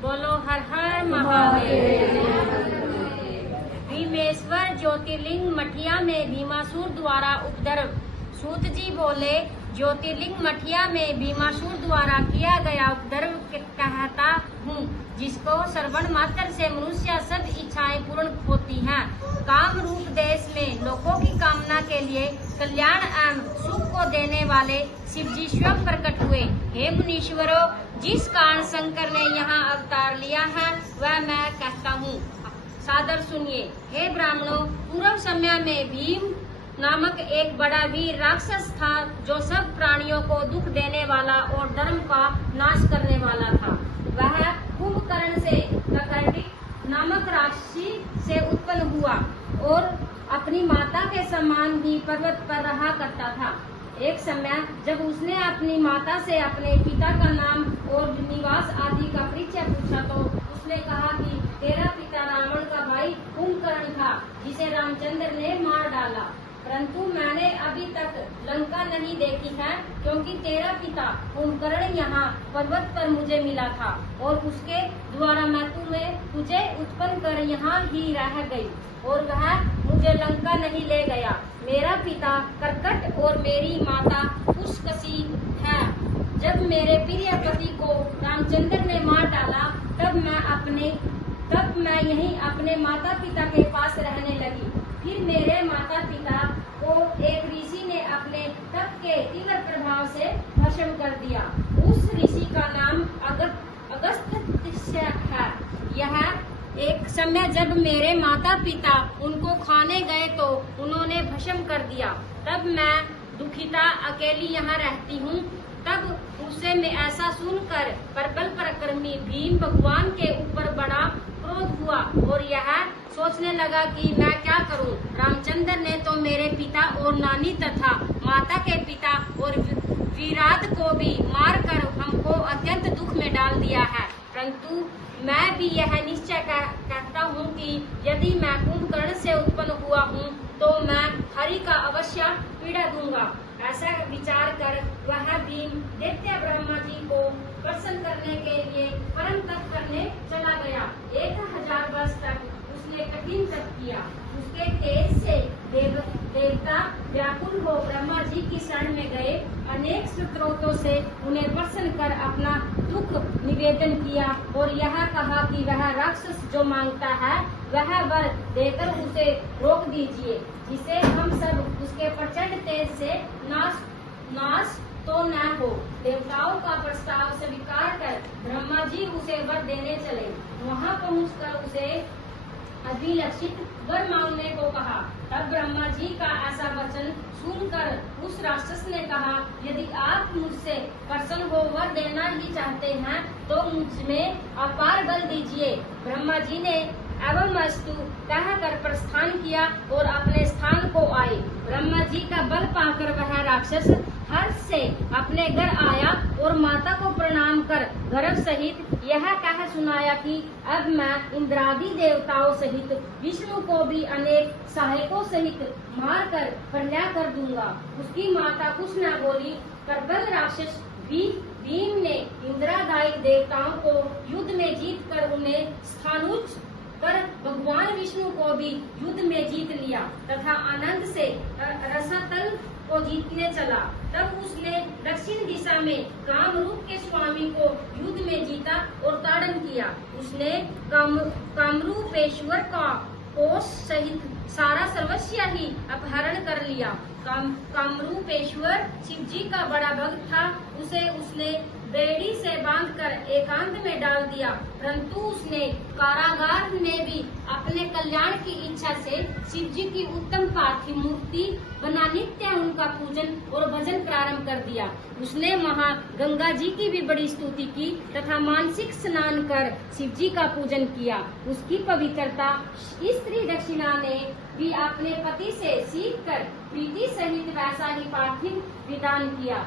बोलो हर हर महादेव। भीमेश्वर ज्योतिर्लिंग मठिया में भीमासुर द्वारा उपद्रव। सूत जी बोले, ज्योतिर्लिंग मठिया में भीमासुर द्वारा किया गया उपद्रव कहता हूँ, जिसको श्रवण मात्र से मनुष्य सब इच्छाएं पूर्ण होती हैं। काम रूप देश में लोगों की कामना के लिए कल्याण एवं सुख को देने वाले शिव जी स्वयं प्रकट हुए। हे मुनीश्वरों, जिस कारण शंकर ने यहाँ अवतार लिया है वह मैं कहता हूँ, सादर सुनिए। हे ब्राह्मणों, पूर्व समय में भीम नामक एक बड़ा वीर राक्षस था, जो सब प्राणियों को दुख देने वाला और धर्म का नाश करने वाला था। वह कुंभकर्ण से ककर्णी नामक राक्षसी से उत्पन्न हुआ और अपनी माता के समान ही पर्वत पर रहा करता था। एक समय जब उसने अपनी माता से अपने पिता का नाम और निवास आदि का परिचय पूछा, तो उसने कहा कि तेरा पिता रावण का भाई कुंभकर्ण था, जिसे रामचंद्र ने मार डाला। परंतु मैंने अभी तक लंका नहीं देखी है, क्योंकि तेरा पिता कुंभकर्ण यहाँ पर्वत पर मुझे मिला था और उसके द्वारा मैं तुझे उत्पन्न कर यहाँ ही रह गई और वह मुझे लंका नहीं ले गया। मेरा पिता कर्कट और मेरी माता पुष्कसी है। जब मेरे प्रिय पति को रामचंद्र ने मार डाला, तब मैं यहीं अपने माता पिता के पास रहने लगी। फिर मेरे माता पिता को एक ऋषि ने अपने तप के तीव्र प्रभाव से भस्म कर दिया। उस ऋषि का नाम अगस्त्य है। यह एक समय जब मेरे माता पिता उनको खाने गए तो उन्होंने भस्म कर दिया। तब मैं दुखिता अकेली यहाँ रहती हूँ। तब उससे मैं ऐसा सुनकर प्रबल पराक्रमी भीम भगवान के ऊपर बड़ा क्रोध हुआ और यह सोचने लगा कि मैं क्या करूं। रामचंद्र ने तो मेरे पिता और नानी तथा माता के पिता और विराट को भी मारकर हमको अत्यंत दुख में डाल दिया है। परंतु मैं भी यह निश्चय कहता हूँ कि यदि मैं कुंभकर्ण से उत्पन्न हुआ हूँ तो मैं हरि का अवश्य पीड़ा दूंगा। ऐसा विचार कर वह भीम दैत्य ब्रह्मा जी को प्रसन्न करने के लिए परम तप करने चला गया। 1000 वर्ष तक उसने कठिन तप किया। उसके तेज से देवता व्याकुल हो ब्रह्मा जी की शरण में गए। अनेक स्त्रोतों से उन्हें प्रसन्न कर अपना दुख निवेदन किया और यह कहा कि वह राक्षस जो मांगता है वह वर देकर उसे रोक दीजिए, जिसे हम सब उसके प्रचंड तेज से नाश तो न हो। देवताओं का प्रस्ताव स्वीकार कर ब्रह्मा जी उसे वर देने चले। वहां पहुंचकर उसे अभिलषित वर मांगने को कहा। तब ब्रह्मा जी का ऐसा वचन सुनकर उस राक्षस ने कहा, यदि आप मुझसे प्रसन्न हो वर देना ही चाहते हैं तो मुझमें अपार बल दीजिए। ब्रह्मा जी ने एवं अस्तु कहकर प्रस्थान किया और अपने स्थान को आए। ब्रह्मा जी का बल पाकर वह राक्षस हर्ष से अपने घर आया और माता को प्रणाम कर गर्व सहित यह कह सुनाया कि अब मैं इंद्रादि देवताओं सहित विष्णु को भी अनेक सहायकों सहित मार कर प्रलय कर दूंगा। उसकी माता कुछ न बोली। प्रबल राक्षस भीम ने इंद्रादायी देवताओं को युद्ध में जीत कर उन्हें स्थानुच्च कर भगवान विष्णु को भी युद्ध में जीत लिया तथा आनंद से रसातल को जीतने चला। तब उसने दक्षिण दिशा में कामरूप के स्वामी को युद्ध में जीता और ताड़न किया। उसने कामरूपेश्वर का कोष सहित सारा सर्वस्व ही अपहरण कर लिया। कामरूपेश्वर शिव जी का बड़ा भक्त था। उसे उसने बेड़ी से बांधकर एकांत में डाल दिया, परंतु उसने कारागार में भी अपने कल्याण की इच्छा से शिव जी की उत्तम पार्थिव मूर्ति बना नित्य उनका पूजन और भजन प्रारंभ कर दिया। उसने वहाँ गंगा जी की भी बड़ी स्तुति की तथा मानसिक स्नान कर शिव जी का पूजन किया। उसकी पवित्रता स्त्री दक्षिणा ने भी अपने पति से सीख कर प्रीति सहित वैसा ही पार्थिव विधान किया।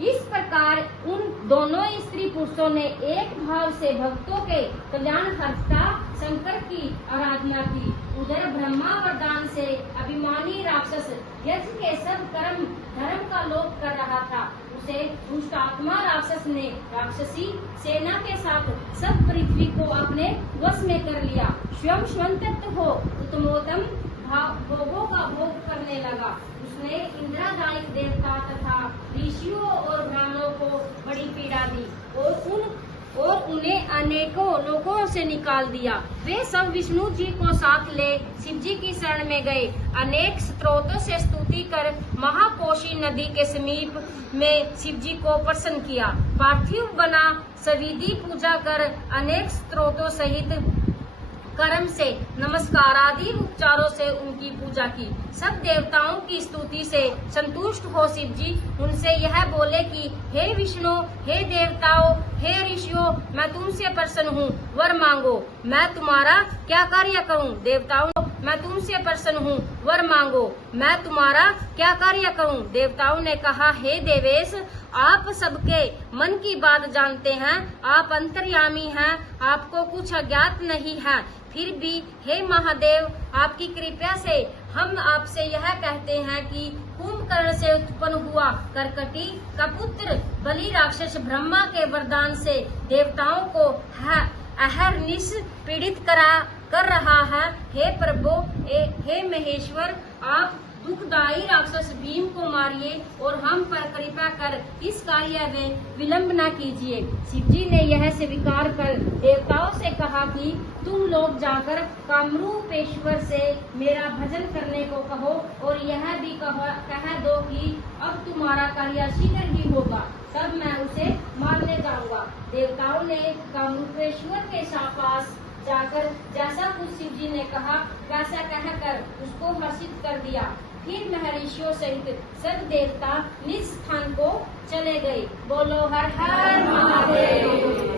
इस प्रकार उन दोनों स्त्री पुरुषों ने एक भाव से भक्तों के कल्याण हर्ता शंकर की आराधना की। उधर ब्रह्मा वरदान से अभिमानी राक्षस यज्ञ के सब कर्म धर्म का लोप कर रहा था। उसे दुष्ट आत्मा राक्षस ने राक्षसी सेना के साथ सब पृथ्वी को अपने वश में कर लिया। स्वयं स्वतंत्र हो उत्तमोत्तम भोगों का भोग करने लगा। उसने इंद्रदायक देवता तथा ऋषियों और ब्राह्मणों को बड़ी पीड़ा दी और उन्हें अनेकों लोगों से निकाल दिया। वे सब विष्णु जी को साथ ले शिव जी की शरण में गए। अनेक स्त्रोतों से स्तुति कर महाकोशी नदी के समीप में शिव जी को प्रसन्न किया। पार्थिव बना सविधि पूजा कर अनेक स्त्रोतों सहित कर्म से नमस्कार आदि उपचारों से उनकी पूजा की। सब देवताओं की स्तुति से संतुष्ट हो शिव जी उनसे यह बोले कि हे विष्णु, हे देवताओं, हे ऋषियों, मैं तुमसे प्रसन्न हूँ, वर मांगो, मैं तुम्हारा क्या कार्य करूँ। देवताओं, मैं तुमसे प्रसन्न हूँ, वर मांगो, मैं तुम्हारा क्या कार्य करूँ। देवताओं ने कहा, हे देवेश, आप सबके मन की बात जानते हैं, आप अंतर्यामी हैं, आपको कुछ अज्ञात नहीं है। फिर भी हे महादेव, आपकी कृपा से हम आपसे यह कहते हैं कि कुंभकर्ण से उत्पन्न हुआ करकटी का पुत्र बलि राक्षस ब्रह्मा के वरदान से देवताओं को अहरनिश पीड़ित कर रहा है। हे प्रभु, हे महेश्वर, आप दुखदायी राक्षस भीम को मारिए और हम पर कृपा कर इस कार्य में विलंब न कीजिए। शिव जी ने यह स्वीकार कर देवताओं से कहा कि तुम लोग जाकर कामरूपेश्वर से मेरा भजन करने को कहो और यह भी कह दो कि अब तुम्हारा कार्य शीघ्र ही होगा, तब मैं उसे मारने जाऊंगा। देवताओं ने कामरूपेश्वर के पास जाकर जैसा कुछ शिव जी ने कहा वैसा कहकर उसको हर्षित कर दिया। फिर महर्षियों सहित सब देवता निज स्थान को चले गए। बोलो हर हर महादेव।